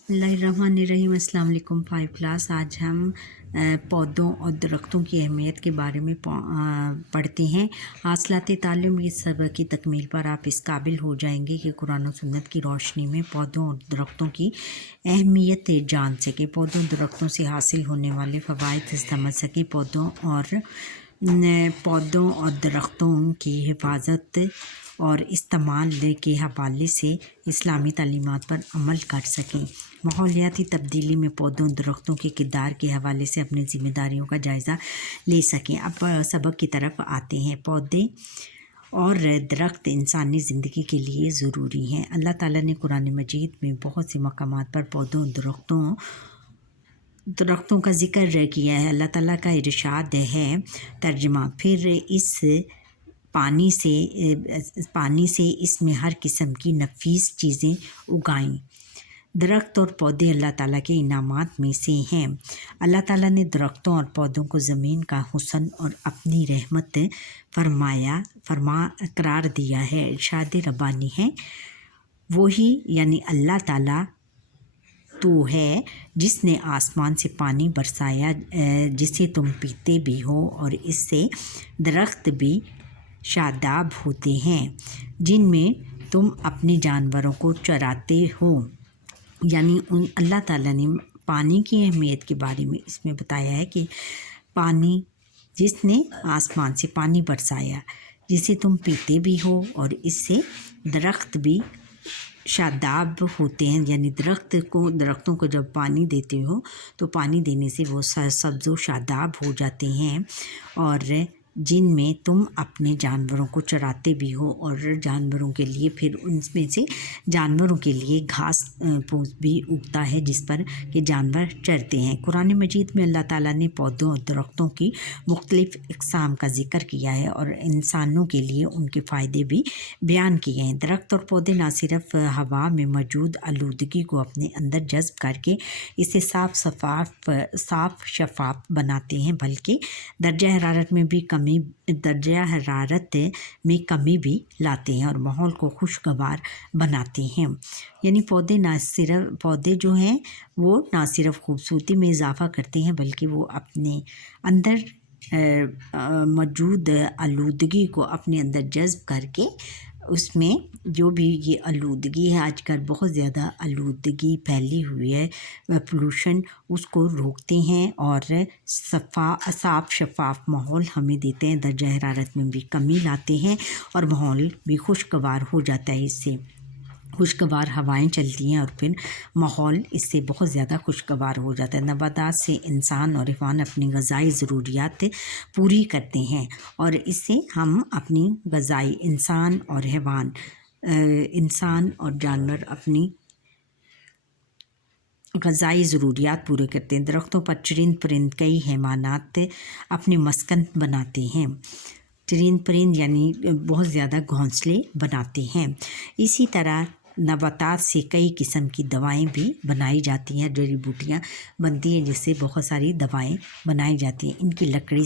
बिस्मिल्लाहिर्रहमानिर्रहीम। अस्सलाम वालेकुम। 5 क्लास। आज हम पौधों और दरख्तों की अहमियत के बारे में पढ़ते हैं। हासिलात तालीम इस सबक की तकमील पर आप इस काबिल हो जाएंगे कि कुरान और सुन्नत की रोशनी में पौधों और दरख्तों की अहमियत जान सकें, पौधों और दरख्तों से हासिल होने वाले फ़वाइद समझ सकें, पौधों और दरख्तों की हिफाजत और इस्तेमाल के हवाले से इस्लामी तालीमात पर अमल कर सकें, माहौलियाती तब्दीली में पौधों और दरख्तों के किरदार के हवाले से अपनी ज़िम्मेदारियों का जायज़ा ले सकें। अब सबक की तरफ आते हैं। पौधे और दरख्त इंसानी ज़िंदगी के लिए ज़रूरी हैं। अल्लाह ताला ने कुरान मजीद में बहुत से मकामात पर पौधों और दरख्तों का ज़िक्र किया है। अल्लाह ताला का इरशाद है, तर्जुमा, फिर इस पानी से इसमें हर किस्म की नफीस चीज़ें उगाईं। दरख्त और पौधे अल्लाह ताला के इनामात में से हैं। अल्लाह ताला ने दरख्तों और पौधों को ज़मीन का हुस्न और अपनी रहमत करार दिया है। इरशाद रब्बानी है, वही यानी अल्लाह ताला तो है जिसने आसमान से पानी बरसाया जिसे तुम पीते भी हो, और इससे दरख्त भी शादाब होते हैं जिनमें तुम अपने जानवरों को चराते हो। यानी अल्लाह ताला ने पानी की अहमियत के बारे में इसमें बताया है कि पानी, जिसने आसमान से पानी बरसाया जिसे तुम पीते भी हो, और इससे दरख्त भी शादाब होते हैं। यानी दरख्तों को जब पानी देते हो तो पानी देने से वो सब्ज़ व शादाब हो जाते हैं, और जिनमें तुम अपने जानवरों को चराते भी हो, और जानवरों के लिए फिर उनमें से जानवरों के लिए घास फूस भी उगता है जिस पर के जानवर चरते हैं। कुरान मजीद में अल्लाह ताला ने पौधों और दरख्तों की मुख्तलिफ़ इक़साम का ज़िक्र किया है और इंसानों के लिए उनके फ़ायदे भी बयान किए हैं। दरख्त और पौधे न सिर्फ हवा में मौजूद आलूदगी को अपने अंदर जज़्ब करके इसे साफ़ शफ़ाफ बनाते हैं, बल्कि दर्जा हरारत में कमी भी लाते हैं और माहौल को खुशगवार बनाते हैं। यानी पौधे जो हैं वो ना सिर्फ खूबसूरती में इजाफ़ा करते हैं, बल्कि वो अपने अंदर मौजूद आलूदगी को अपने अंदर जज़्ब करके उसमें जो भी ये आलूदगी है, आजकल बहुत ज़्यादा आलूदगी फैली हुई है, पोल्यूशन, उसको रोकते हैं और साफ़ शफ़ाफ माहौल हमें देते हैं। दर्जा हरारत में भी कमी लाते हैं और माहौल भी खुशगवार हो जाता है। इससे खुशगवार हवाएं चलती हैं और फिर माहौल इससे बहुत ज़्यादा खुशगवार हो जाता है। नबातात से इंसान और हैवान अपनी ग़िज़ाई ज़रूरियात पूरी करते हैं, और इससे हम अपनी ग़िज़ाई इंसान और जानवर अपनी ग़िज़ाई ज़रूरियात पूरे करते हैं। दरख्तों पर चरिंद परिंद कई हैवानात अपने मस्कन बनाते हैं। चरिंद परिंद यानी बहुत ज़्यादा घोंसले बनाते हैं। इसी तरह नबातात से कई किस्म की दवाएं भी बनाई जाती हैं, जड़ी बूटियाँ बनती हैं जिससे बहुत सारी दवाएं बनाई जाती हैं। इनकी लकड़ी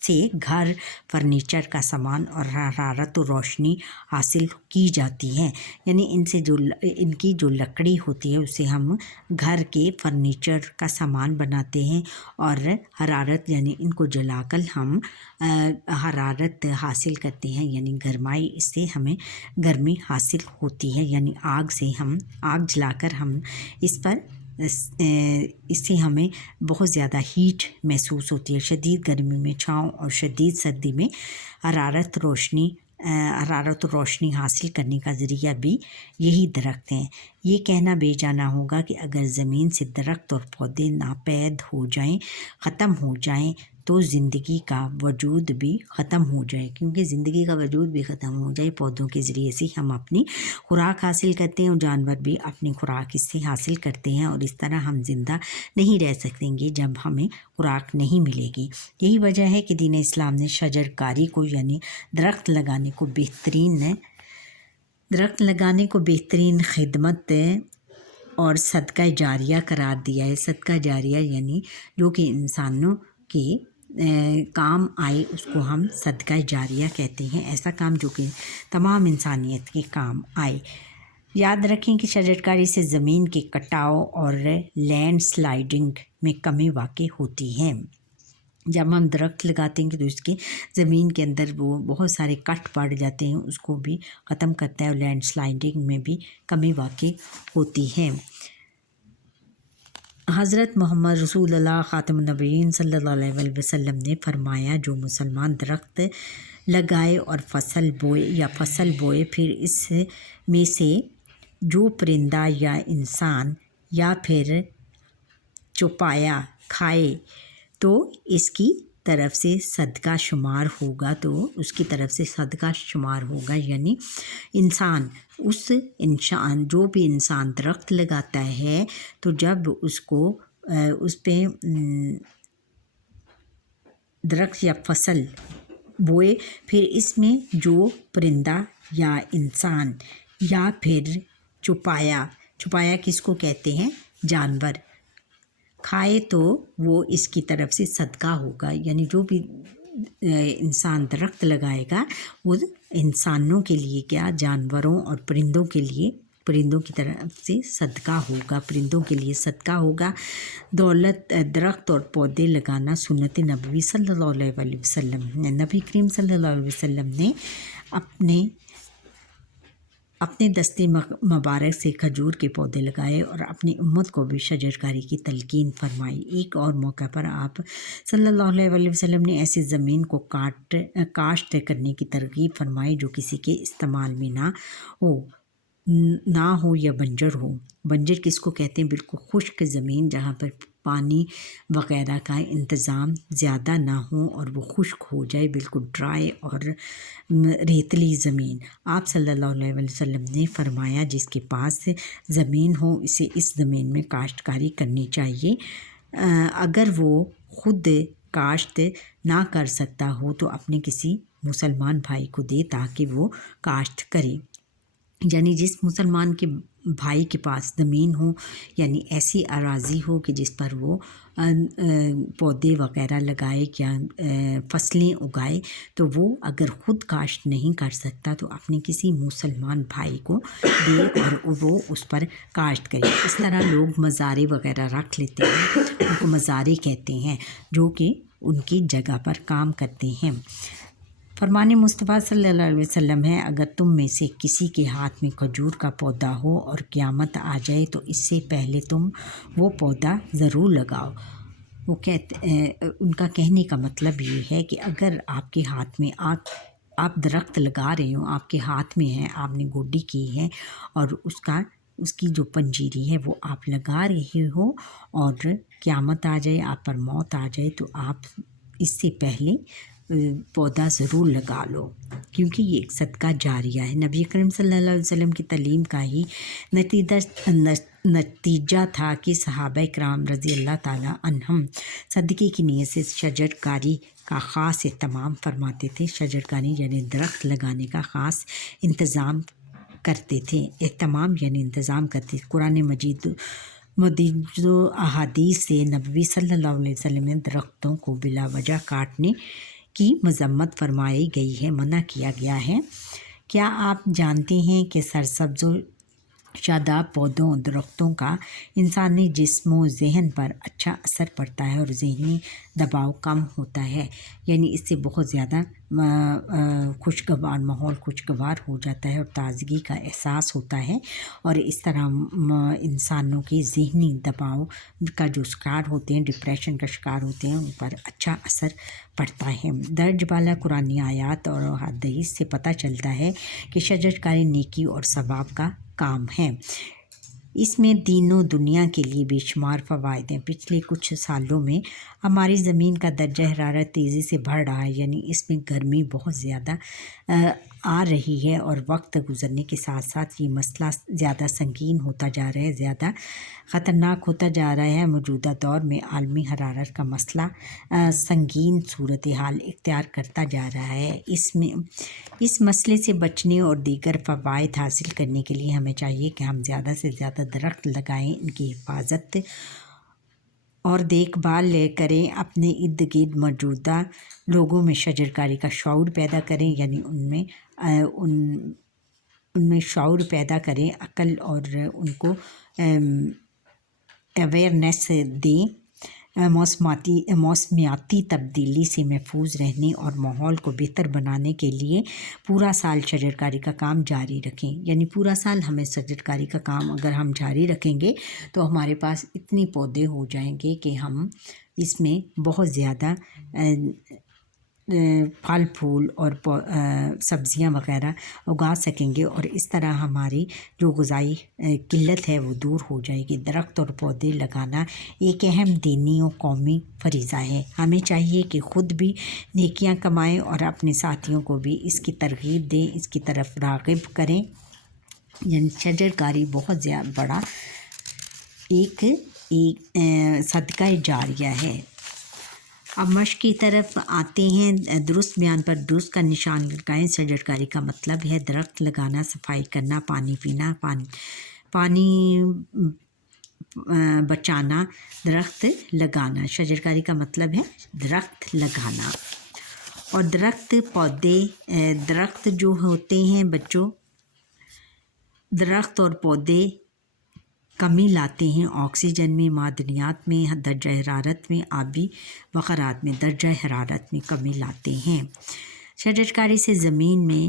से घर, फर्नीचर का सामान और हरारत और रोशनी हासिल की जाती है। यानी इनकी जो लकड़ी होती है उससे हम घर के फर्नीचर का सामान बनाते हैं, और हरारत यानी इनको जलाकर हम हरारत हासिल करते हैं, यानी गरमाई, इससे हमें गर्मी हासिल होती है। यानी आग जलाकर हम इससे हमें बहुत ज़्यादा हीट महसूस होती है। शदीद गर्मी में छाँव और शदीद सर्दी में हरारत और रोशनी हासिल करने का ज़रिया भी यही दरख्त हैं। ये कहना बेजाना होगा कि अगर ज़मीन से दरख्त और पौधे नापैद हो जाएं, ख़त्म हो जाएं, तो ज़िंदगी का वजूद भी ख़त्म हो जाए। क्योंकि ज़िंदगी का वजूद भी ख़त्म हो जाए, पौधों के ज़रिए से हम अपनी खुराक हासिल करते हैं और जानवर भी अपनी खुराक इससे हासिल करते हैं, और इस तरह हम ज़िंदा नहीं रह सकेंगे जब हमें खुराक नहीं मिलेगी। यही वजह है कि दीन इस्लाम ने शजरकारी को यानी दरख्त लगाने को बेहतरीन खिदमत और सदका जारिया करार दिया है। सदका जारिया यानी जो कि इंसानों के काम आए उसको हम सदका जारिया कहते हैं। ऐसा काम जो कि तमाम इंसानियत के काम आए। याद रखें कि शजरकारी से ज़मीन के कटाव और लैंड स्लाइडिंग में कमी वाक़ई होती है। जब हम दरख्त लगाते हैं तो इसकी ज़मीन के अंदर वो बहुत सारे कट पड़ जाते हैं, उसको भी ख़त्म करता है और लैंड स्लाइडिंग में भी कमी वाक़ई होती है। हज़रत मोहम्मद रसूलुल्लाह ख़ातमुन नबीय्यीन सल्लल्लाहु अलैहि वसल्लम ने फरमाया, जो मुसलमान दरख्त लगाए और फसल बोए फिर इसमें से जो परिंदा या इंसान या फिर चौपाया खाए तो इसकी तरफ से सदका शुमार होगा, तो उसकी तरफ से सदका शुमार होगा। यानी जो भी इंसान दरख्त लगाता है तो जब उसको उस पर दरख्त या फसल बोए फिर इसमें जो परिंदा या इंसान या फिर चौपाया किसको कहते हैं, जानवर खाए तो वो इसकी तरफ से सदका होगा। यानी जो भी इंसान दरख्त लगाएगा वो इंसानों के लिए क्या, जानवरों और परिंदों के लिए, परिंदों की तरफ से सदका होगा, परिंदों के लिए सदका होगा। दरख्त और पौधे लगाना सुन्नत नबवी सल्लल्लाहु अलैहि वसल्लम, नबी करीम सल्लल्लाहु अलैहि वसल्लम ने अपने दस्ते मुबारक से खजूर के पौधे लगाए और अपनी उम्मत को भी शजरकारी की तलकीन फरमाई। एक और मौका पर आप सल्लल्लाहु अलैहि वसल्लम ने ऐसी ज़मीन को काश्त करने की तरगीब फरमाई जो किसी के इस्तेमाल में ना हो या बंजर हो। बंजर किसको कहते हैं, बिल्कुल खुश्क ज़मीन जहाँ पर पानी वग़ैरह का इंतज़ाम ज़्यादा ना हो और वो खुश्क हो जाए, बिल्कुल ड्राई और रेतली ज़मीन। आप सल्लल्लाहु अलैहि वसल्लम ने फरमाया, जिसके पास ज़मीन हो इसे इस ज़मीन में काश्तकारी करनी चाहिए। अगर वो ख़ुद काश्त ना कर सकता हो तो अपने किसी मुसलमान भाई को दे ताकि वो काश्त करे। यानी जिस मुसलमान के भाई के पास ज़मीन हो, यानी ऐसी अराज़ी हो कि जिस पर वो पौधे वग़ैरह लगाए या फसलें उगाए, तो वो अगर ख़ुद काश्त नहीं कर सकता तो अपने किसी मुसलमान भाई को दे और वो उस पर काश्त करे। इस तरह लोग मज़ारे वग़ैरह रख लेते हैं, उनको मज़ारे कहते हैं, जो कि उनकी जगह पर काम करते हैं। फरमाने मुस्तफ़ा सल्लल्लाहु अलैहि वसल्लम है, अगर तुम में से किसी के हाथ में खजूर का पौधा हो और क़यामत आ जाए तो इससे पहले तुम वो पौधा ज़रूर लगाओ। वो उनका कहने का मतलब ये है कि अगर आपके हाथ में आप दरख्त लगा रहे हो, आपके हाथ में है, आपने गोडी की है और उसकी जो पंजीरी है वो आप लगा रहे हो और क़यामत आ जाए, आप पर मौत आ जाए, तो आप इससे पहले पौधा ज़रूर लगा लो, क्योंकि ये एक सदका जारिया है। नबी करीम सल्लल्लाहु अलैहि वसल्लम की तालीम का ही नतीजा था कि सहाबा किराम रज़ी अल्लाह ताला अन्हुम सदक़े की नीयत से शजरकारी का ख़ास एहतमाम फरमाते थे। शजरकारी यानी दरख्त लगाने का ख़ास इंतज़ाम करते थे, इंतज़ाम करते थे। कुरान मजीद अहादीस से नबी सल्लल्लाहु अलैहि वसल्लम ने दरख्तों को बिला वजह काटने की मज़म्मत फरमाई गई है, मना किया गया है। क्या आप जानते हैं कि सरसब्ज़ शादाब पौधों दरख्तों का इंसानी जिस्म व ज़हन पर अच्छा असर पड़ता है और ज़हनी दबाव कम होता है। यानी इससे बहुत ज़्यादा खुशगवार माहौल खुशगवार हो जाता है और ताज़गी का एहसास होता है और इस तरह इंसानों के ज़हनी दबाव का जो शिकार होते हैं, डिप्रेशन का शिकार होते हैं, उन पर अच्छा असर पड़ता है। दर्ज बाला कुरानी आयात और हदीस से पता चलता है कि शजरकारी नेकी और सवाब का काम है। इसमें दीनों दुनिया के लिए बेशुमार फ़वाइद हैं। पिछले कुछ सालों में हमारी ज़मीन का दर्जा हरारत तेज़ी से बढ़ रहा है, यानी इसमें गर्मी बहुत ज़्यादा आ रही है और वक्त गुज़रने के साथ साथ ये मसला ज़्यादा संगीन होता जा रहा है, ज़्यादा ख़तरनाक होता जा रहा है। मौजूदा दौर में आलमी हरारत का मसला संगीन सूरत हाल इख्तियार करता जा रहा है। इस मसले से बचने और दीगर फ़वाइद हासिल करने के लिए हमें चाहिए कि हम ज़्यादा से ज़्यादा दरख्त लगाएं, इनकी हिफाजत और देखभाल करें, अपने इर्द गिर्द मौजूदा लोगों में शजरकारी का शऊर पैदा करें, यानी ان میں شعور پیدا کریں، عقل اور ان کو اویئرنیس دیں، موسمیاتی تبدیلی سے محفوظ رہنے اور ماحول کو بہتر بنانے کے لیے پورا سال شجرکاری کا کام جاری رکھیں۔ یعنی پورا سال ہمیں شجرکاری کا کام اگر ہم جاری رکھیں گے تو ہمارے پاس اتنے پودے ہو جائیں گے کہ ہم اس میں بہت زیادہ پھل پھول اور سبزیاں وغیرہ اگا سکیں گے، اور اس طرح ہماری جو غذائی قلت ہے وہ دور ہو جائے گی۔ درخت اور پودے لگانا ایک اہم دینی و قومی فریضہ ہے۔ ہمیں چاہیے کہ خود بھی نیکیاں کمائیں اور اپنے ساتھیوں کو بھی اس کی ترغیب دیں، اس کی طرف راغب کریں۔ یعنی شجرکاری بہت زیادہ بڑا ایک صدقہ جاریہ ہے۔ اب مشق کی طرف آتے ہیں۔ درست بیان پر درست کا نشان لگائیں۔ شجرکاری کا مطلب ہے درخت لگانا، صفائی کرنا، پانی پینا، پانی بچانا، درخت لگانا۔ شجرکاری کا مطلب ہے درخت لگانا۔ اور درخت جو ہوتے ہیں بچوں، درخت اور پودے کمی لاتے ہیں آکسیجن میں، معدنیات میں، درجہ حرارت میں، آبی بخارات میں درجہ حرارت میں کمی لاتے ہیں۔ شجرکاری سے زمین میں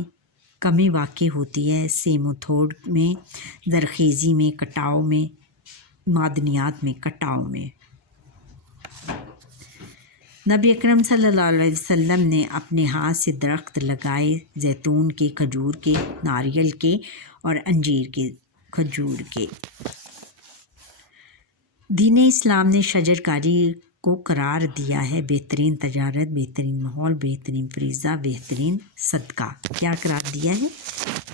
کمی واقع ہوتی ہے، سیموتھوڈ میں، زرخیزی میں، کٹاؤ میں، معدنیات میں کٹاؤ میں۔ نبی اکرم صلی اللہ علیہ وسلم نے اپنے ہاتھ سے درخت لگائے، زیتون کے، کھجور کے، ناریل کے اور انجیر کے، کھجور کے۔ دین اسلام نے شجرکاری کو قرار دیا ہے بہترین تجارت، بہترین ماحول، بہترین فریضہ، بہترین صدقہ۔ کیا قرار دیا ہے؟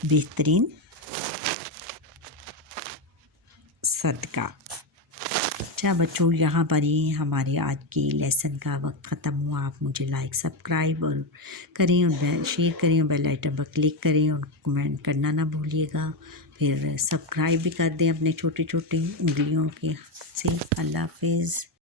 بہترین صدقہ۔ اچھا بچوں، یہاں پر ہی ہمارے آج کے لیسن کا وقت ختم ہوا۔ آپ مجھے لائک، سبسکرائب اور کریں اور شیئر کریں اور بیل آئٹن پر کلک کریں اور کمنٹ کرنا نہ بھولیے گا۔ پھر سبسکرائب بھی کر دیں اپنے چھوٹی چھوٹی انگلیوں کے سے۔ اللہ حافظ۔